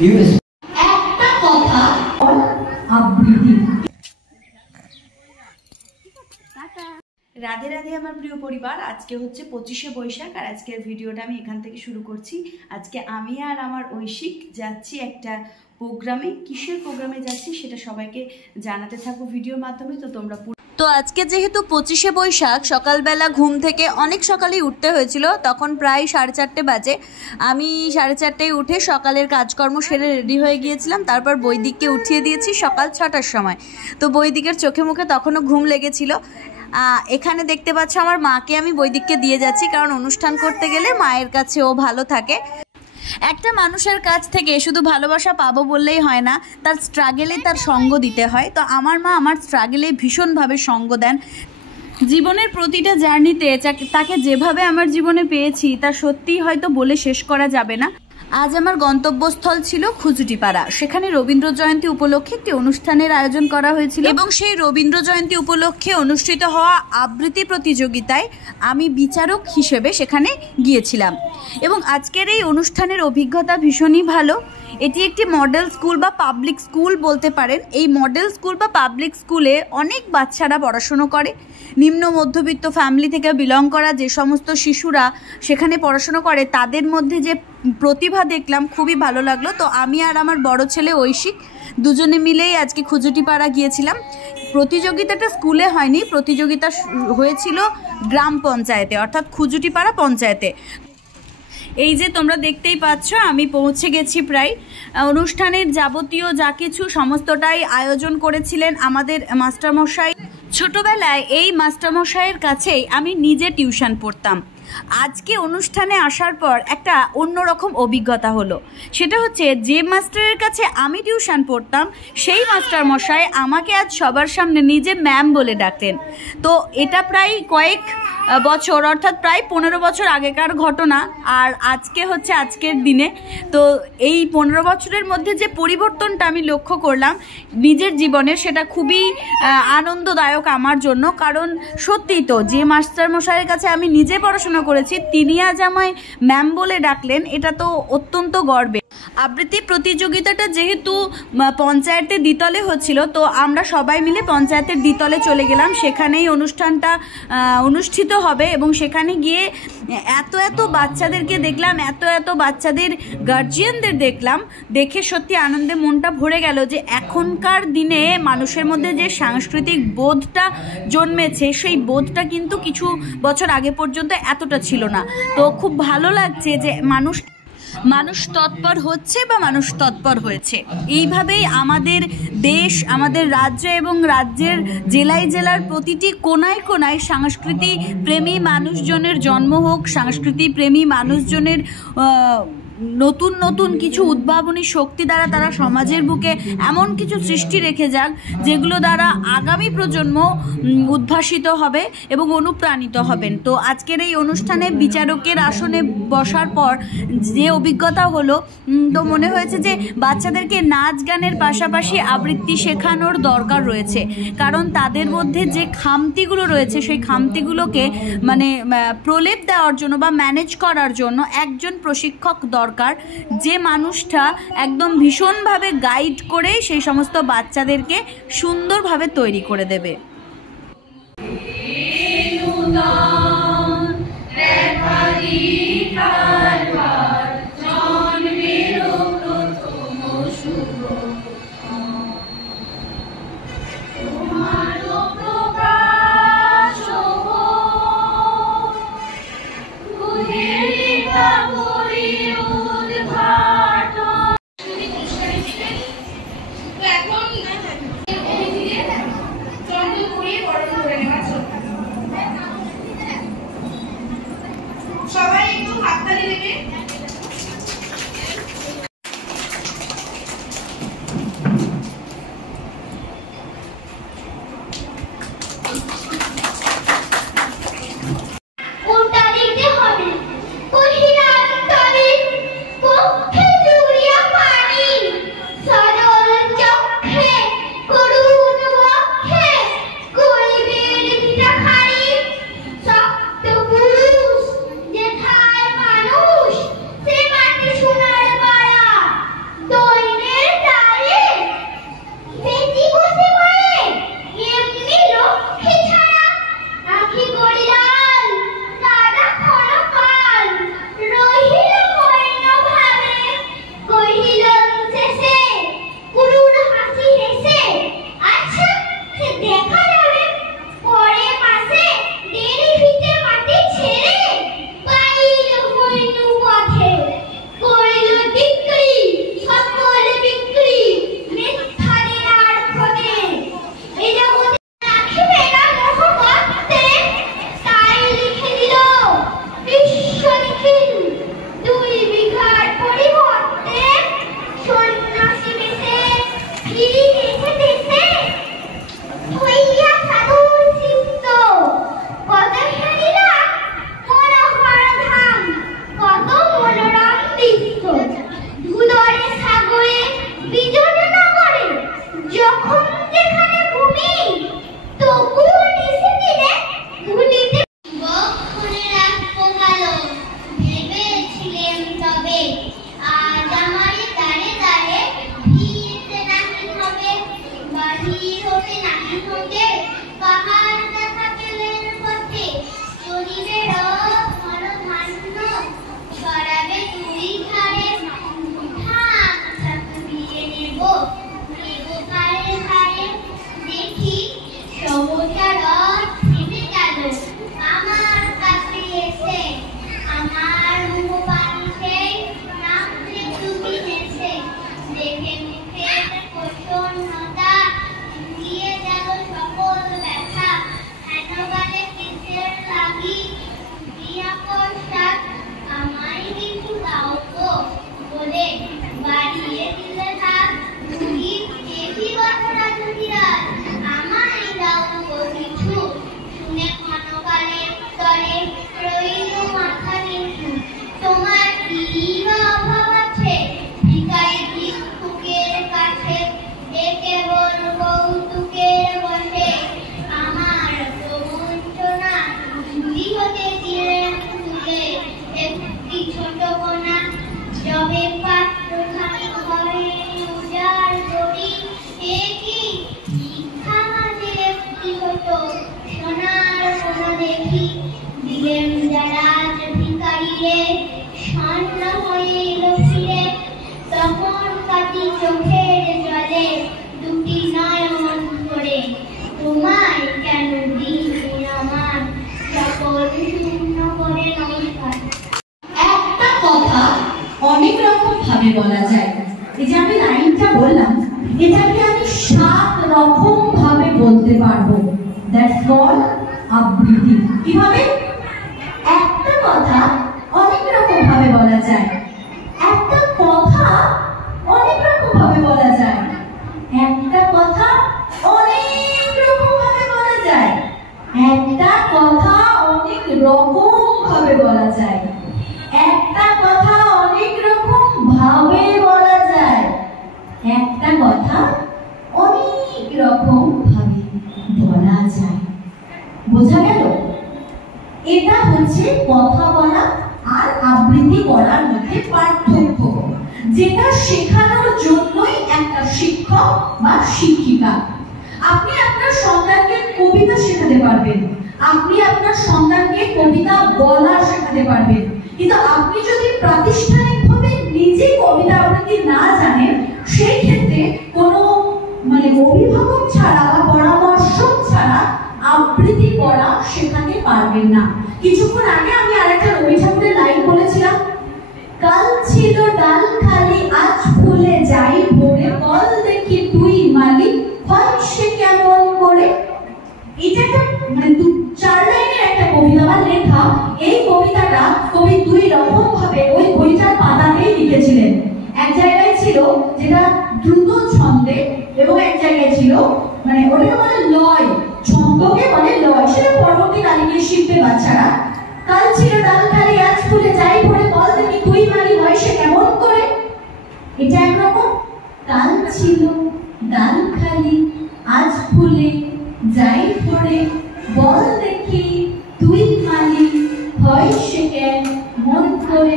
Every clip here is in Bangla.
একটা কথা আবৃত্তি। রাধে রাধে আমার প্রিয় পরিবার, আজকে হচ্ছে 25শে বৈশাখ আর আজকের ভিডিওটা আমি এখান থেকে শুরু করছি। আজকে আমি আর আমার ঐশিক যাচ্ছি একটা প্রোগ্রামে। কিসের প্রোগ্রামে যাচ্ছি সেটা সবাইকে জানাতে থাকবো ভিডিওর মাধ্যমে। তো তোমরা তো আজকে যেহেতু 25শে বৈশাখ, সকালবেলা ঘুম থেকে অনেক সকালেই উঠতে হয়েছিল, তখন প্রায় 4:30 বাজে। আমি 4:30টায় উঠে সকালের কাজকর্ম সেরে রেডি হয়ে গিয়েছিলাম। তারপর বৈদিককে উঠিয়ে দিয়েছি সকাল 6টার সময়। তো বৈদিকের চোখে মুখে তখনও ঘুম লেগেছিল। এখানে দেখতে পাচ্ছ আমার মাকে আমি বৈদিককে দিয়ে যাচ্ছি, কারণ অনুষ্ঠান করতে গেলে মায়ের কাছে ও ভালো থাকে। একটা মানুষের কাছ থেকে শুধু ভালোবাসা পাবো বললেই হয় না, তার স্ট্রাগেলে তার সঙ্গ দিতে হয়। তো আমার মা আমার স্ট্রাগেলে ভীষণভাবে সঙ্গ দেন। জীবনের প্রতিটা জার্নিতে তাকে যেভাবে আমার জীবনে পেয়েছি তা সত্যিই হয়তো বলে শেষ করা যাবে না। আজ আমার গন্তব্যস্থল ছিল খুজুটিপাড়া। সেখানে রবীন্দ্র জয়ন্তী উপলক্ষে একটি অনুষ্ঠানের আয়োজন করা হয়েছিল এবং সেই রবীন্দ্র জয়ন্তী উপলক্ষে অনুষ্ঠিত হওয়া আবৃত্তি প্রতিযোগিতায় আমি বিচারক হিসেবে সেখানে গিয়েছিলাম। এবং আজকের এই অনুষ্ঠানের অভিজ্ঞতা ভীষণই ভালো। এটি একটি মডেল স্কুল বা পাবলিক স্কুল বলতে পারেন। এই মডেল স্কুল বা পাবলিক স্কুলে অনেক বাচ্চারা পড়াশুনো করে। নিম্ন মধ্যবিত্ত ফ্যামিলি থেকে বিলং করা যে সমস্ত শিশুরা সেখানে পড়াশুনো করে, তাদের মধ্যে যে প্রতিভা দেখলাম খুবই ভালো লাগলো। তো আমি আর আমার বড় ছেলে ঐশিক দুজনে মিলেই আজকে খুজুটিপাড়া গিয়েছিলাম। প্রতিযোগিতাটা স্কুলে হয়নি, প্রতিযোগিতা হয়েছিল গ্রাম পঞ্চায়েতে, অর্থাৎ খুজুটিপাড়া পঞ্চায়েতে। এই যে তোমরা দেখতেই পাচ্ছ আমি পৌঁছে গেছি প্রায়। অনুষ্ঠানের যাবতীয় যা কিছু সমস্তটাই আয়োজন করেছিলেন আমাদের মাস্টারমশাই। ছোটবেলায় এই মাস্টারমশাইয়ের কাছেই আমি নিজে টিউশন পড়তাম। আজকে অনুষ্ঠানে আসার পর একটা অন্যরকম অভিজ্ঞতা হলো। সেটা হচ্ছে যে মাস্টারের কাছে আমি টিউশন পড়তাম সেই মাস্টারমশাই আমাকে আজ সবার সামনে নিজে ম্যাম বলে ডাকতেন। তো এটা প্রায় কয়েক বছর, অর্থাৎ প্রায় 15 বছর আগেকার ঘটনা। আর আজকে হচ্ছে আজকের দিনে। তো এই 15 বছরের মধ্যে যে পরিবর্তনটা আমি লক্ষ্য করলাম নিজের জীবনে, সেটা খুবই আনন্দদায়ক আমার জন্য। কারণ সত্যিই তো যে মাস্টারমশাইয়ের কাছে আমি নিজে পড়াশোনা করেছি তিনি আজ আমায় ম্যাম বলে ডাকলেন, এটা তো অত্যন্ত গর্বের। আবৃত্তি প্রতিযোগিতাটা যেহেতু পঞ্চায়েতের দ্বিতলে হচ্ছিল, তো আমরা সবাই মিলে পঞ্চায়েতের দ্বিতলে চলে গেলাম। সেখানেই অনুষ্ঠানটা অনুষ্ঠিত হবে এবং সেখানে গিয়ে এত বাচ্চাদেরকে দেখলাম, এত বাচ্চাদের গার্জিয়ানদের দেখলাম। দেখে সত্যি আনন্দে মনটা ভরে গেল যে এখনকার দিনে মানুষের মধ্যে যে সাংস্কৃতিক বোধটা জন্মেছে সেই বোধটা কিন্তু কিছু বছর আগে পর্যন্ত এতটা ছিল না। তো খুব ভালো লাগছে যে মানুষ তৎপর হচ্ছে বা মানুষ তৎপর হয়েছে। এইভাবেই আমাদের দেশ, আমাদের রাজ্য এবং রাজ্যের জেলার প্রতিটি কোনায় কোনায় সংস্কৃতি প্রেমী মানুষজনের জন্ম হোক, সংস্কৃতি প্রেমী মানুষজনের নতুন নতুন কিছু উদ্ভাবনী শক্তি দ্বারা তারা সমাজের বুকে এমন কিছু সৃষ্টি রেখে যাক যেগুলো দ্বারা আগামী প্রজন্ম উদ্ভাসিত হবে এবং অনুপ্রাণিত হবেন। তো আজকের এই অনুষ্ঠানে বিচারকের আসনে বসার পর যে অভিজ্ঞতা হলো, তো মনে হয়েছে যে বাচ্চাদেরকে নাচ গানের পাশাপাশি আবৃত্তি শেখানোর দরকার রয়েছে। কারণ তাদের মধ্যে যে খামতিগুলো রয়েছে সেই খামতিগুলোকে প্রলেপ দেওয়ার জন্য বা ম্যানেজ করার জন্য একজন প্রশিক্ষক দরকার, যে মানুষটা একদম ভীষণভাবে গাইড করে সেই সমস্ত বাচ্চাদেরকে সুন্দরভাবে তৈরি করে দেবে। দিলেন যারা ভিখারি রে স্বর্ণ হয়ে এলো ফিরে, তখন কাটি চোখের জলে দুটি নয়ন করে, তোমায় কেন দিলেন আমার সকল শূন্য করে। নমস্কার। একটা কথা অনেক রকম ভাবে বলা যায়। এই যে আমি লাইনটা বললাম, এটাকে আমি 7 রকম ভাবে বলতে পারবো। দ্যাটস কল্ড আবৃত্তি। কিভাবে? একটা কথা অনেক রকম ভাবে বলা যায়। একটা কথা অনেক রকম ভাবে বলা যায়। একটা কথা অনেক রকম ভাবে বলা যায়। একটা কথা অনেক রকম ভাবে বলা যায়। একটা কথা অনেক রকম ভাবে বলা যায়। একটা কথা অনেক রকম ভাবে বলা যায়। বোঝা গেল? এটা হচ্ছে কথা বলা আর আবৃত্তি করার মধ্যে পার্থক্য, যেটা শেখানোর জন্যই একটা শিক্ষক বা শিক্ষিকা। আপনি আপনার সন্তানকে কবিতা শেখাতে পারবেন, আপনি আপনার সন্তানকে কবিতা বলা শেখাতে পারবেন, কিন্তু আপনি যদি প্রাতিষ্ঠানিকভাবে নিজে কবিতা আবৃত্তি না জানেন, সেই ক্ষেত্রে কোনো অভিভাবক ছাড়া বা পরামর্শক ছাড়া আবৃত্তি করা শেখাতে পারবেন না। কিছুক্ষণ আগে আমি আরেকটা রবি ঠাকুরের লাইন বলেছিলাম, কাল ছিল ডাল খালি আজ ফুলে যাই ভরে, বল দেখি তুই মালিক হয় সে কেমন করে। এটা একটা 4 লাইনের একটা কবিতা বা লেখা। এই কবিতাটা কবি 2 রকম ভাবে ওই বইটার পাতাতেই লিখেছিলেন। এক জায়গায় ছিল যেটা দ্রুত ছন্দে, এবং এক জায়গায় ছিল ওটাকে বলে লয়, ছন্দকে বলে লয়। সেটা পরবর্তীকালে গিয়ে শিখবে বাচ্চারা। কাল ছিল ডাল খালি আজ ফুলে যাই ভরে, বল দেখি তুই মালি হয় সে কেমন করে। এটা একরকম। কাল ছিল ডাল খালি আজ ফুলে যাই ভরে, বল দেখি তুই মালি হয় সে কেমন করে।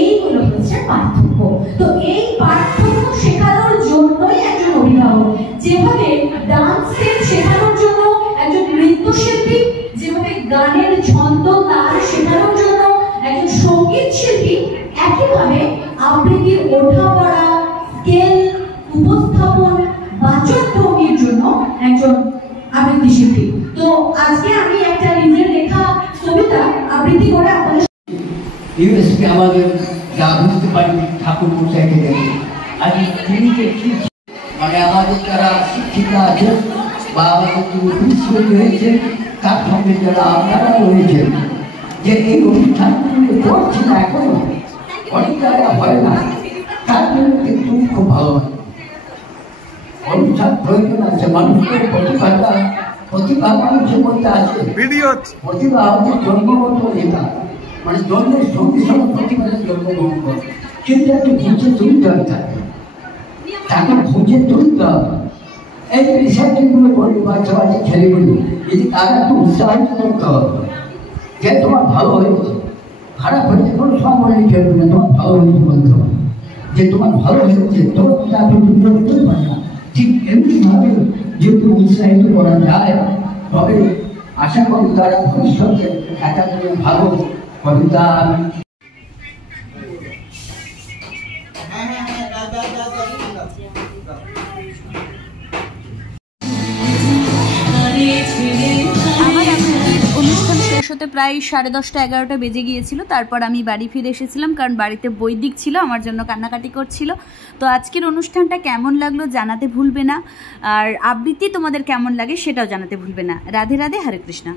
এইগুলো হচ্ছে পার্থক্য। তো এই পার্থক্য শেখানোর জন্যই একজন অভিভাবক, যেভাবে ডান্সের শেখানোর জন্য একজন নৃত্যশিল্পী, যেভাবে গানের ছন্দ তার শেখানোর জন্য একজন সঙ্গীত শিল্পী, একইভাবে আবৃত্তির ওঠা পড়া, স্কেল, উপস্থাপন, বাচনভঙ্গির জন্য একজন আবৃত্তি শিল্পী। তো আজকে আমি একটা নিজের লেখা কবিতা আবৃত্তি করে আপনাদের ইউএসপি আমাদের যা বুঝতে পারি ঠাকুর মশাইকে দেখে আজ তিনি দেখছি আমাদের যারা শিক্ষিকা আছে বা আমাদের যিনি প্রিন্সিপাল রয়েছে, তার সঙ্গে যারা আপনারা রয়েছেন, যে এই অনুষ্ঠানগুলো করছি না এখনো অনেক জায়গা হয় না, তার জন্য কিন্তু খুব ভালো হয়। অনুষ্ঠান প্রয়োজন আছে, মানুষের প্রতিভা মানুষের মধ্যে আছে। প্রতিভা হচ্ছে জন্মগত এটা, জন্মের সঙ্গে সঙ্গে প্রতিভাটা জন্মগ্রহণ করে, কিন্তু একটু খুঁজে তুলতে হবে তাকে খুঁজে তুলতে হবে। এই রিসার্চগুলো বলি বাচ্চা বাচ্চা ছেলেগুলি, যদি তারা একটু উৎসাহিত করতে হবে যে তোমার ভালো হয়েছে, খারাপ হয়েছে কোনো সময় চলবে না, তোমার ভালো হয়েছে বলতে হবে যে তোমার ভালো হয়েছে, তোমার তাকে করতে পারে না। ঠিক এমনিভাবে যেহেতু উৎসাহিত করা যায়, তবে আশা করি তারা ভবিষ্যতে একটা ভালো কবিতা অনুষ্ঠান শেষ হতে প্রায় 10:30-11টা বেজে গিয়েছিল। তারপর আমি বাড়ি ফিরে এসেছিলাম, কারণ বাড়িতে বৈদিক ছিল, আমার জন্য কান্নাকাটি করছিল। তো আজকের অনুষ্ঠানটা কেমন লাগলো জানাতে ভুলবে না, আর আবৃত্তি তোমাদের কেমন লাগে সেটাও জানাতে ভুলবে না। রাধে রাধে, হরে কৃষ্ণা।